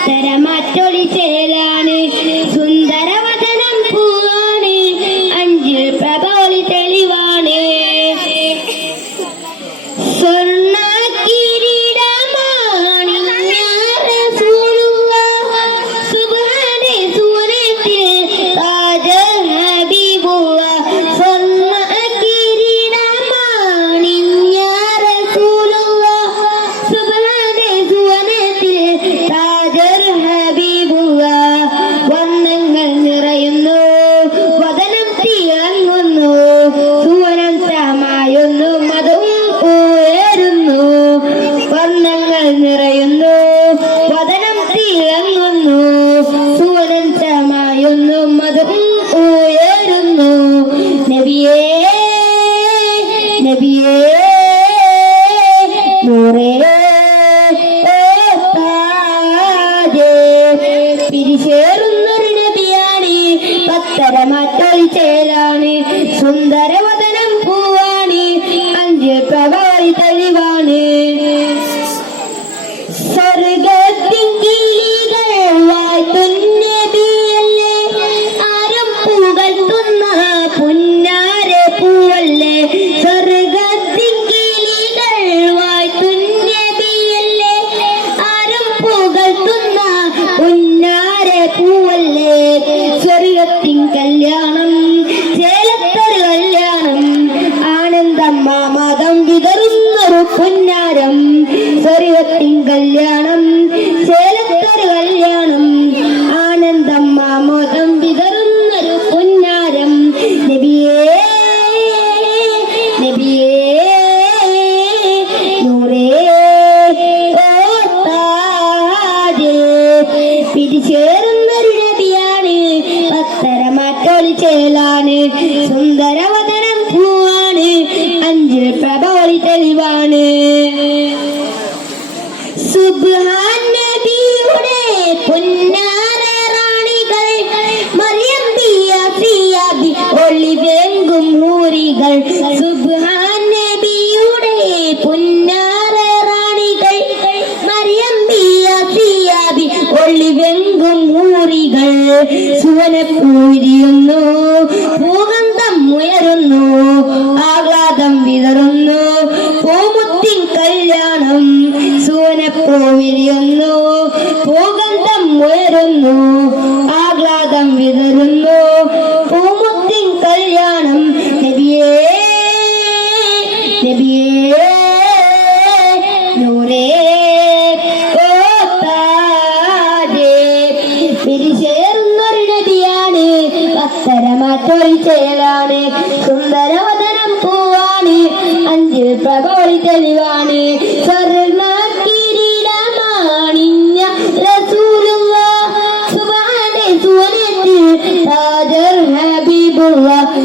പത്തരമാറ്റൊളി ചേലാണ് സുന്ദരവദനം പൂവാണ് അഞ്ച് പ്രഭോളി തെളിവാണ് സ്വർണ്ണ നിറയുന്നു വദനം തിളങ്ങുന്നു സുവനം ചമായുന്നു മതം ഉയരുന്നു നബിയേ നബിയേ നൂറേ താജേ പിരിശേറുന്നൊരു നബിയാണ് പത്തരമാറ്റൊളി ചേലാണ് സുന്ദരവദനം പൂവാണ് അഞ്ച് പ്രഭാവി തെളിവാണ് സ്വർഗത്തിൻ കിളികൾ വാഴ്ത്തുന്നബിയല്ലേ ആരും പുകഴ്ത്തുന്ന പുന്നാര പൂവല്ലേ സ്വർഗത്തിൻ കിളികൾ വാഴ്ത്തുന്നബിയല്ലേ ആരും പുകഴ്ത്തുന്ന പുന്നാര പൂവല്ലേ സ്വർഗത്തിൻ കല്യാണം ചേലത്തൊരു കല്യാണം ആനന്ദം മാമതം വിതറുന്നൊരു പുന്നാരം സ്വർഗത്തിൻ കല്യാണം ചേലത്തൊരു കല്യാണം ആനന്ദം മാമോദം വിതറുന്നൊരു പുന്നാരം നബിയേ നബിയേ നൂറേ താജേ പിരിച്ചേറുന്നൊരു നബിയാണ് പത്തരമാറ്റൊളി ചേലാണ് സുന്ദരവദനം പൂവാണ് അഞ്ച് പ്രഭോളി തെളിവാണ് സുബ്ഹാൻ നബിയുടെ പുന്നാര റാണികൾ മറിയം ബിയ സിയാബി ഒളിവെങ്കും ഹൂറികൾ സുബ്ഹാൻ നബിയുടെ പുന്നാര റാണികൾ മറിയം ബിയ സിയാബി ഒളിവെങ്കും ഹൂറികൾ സുവനപ്പൂരിയുന്നു ഭൂഗന്ധം ഉയരുന്നു ആഹ്ലാദം വിതറുന്നു പൂമുത്തിൻ കല്യാണം സുവനപ്പൂവിരിയുന്നു പൂഗന്ധം ഉയരുന്നു ആഹ്ലാദം വിതറുന്നു പൂമുത്തിൻ കല്യാണം നബിയേ നബിയേ നൂറേ താജേ പിരിശേറുന്നൊരു നബിയാണ് പത്തരമാറ്റൊളി ചേലാണ് സുന്ദരവദനം പൂവാണ് അഞ്ച് പ്രഭോളി തെളിവാണ് സ്വർണ്ണ കിരീടമാണിഞ്ഞ റസൂലുള്ളാഹ് സുബ്ഹാനഹു വതആല താജർ ഹബീബുള്ളാഹ്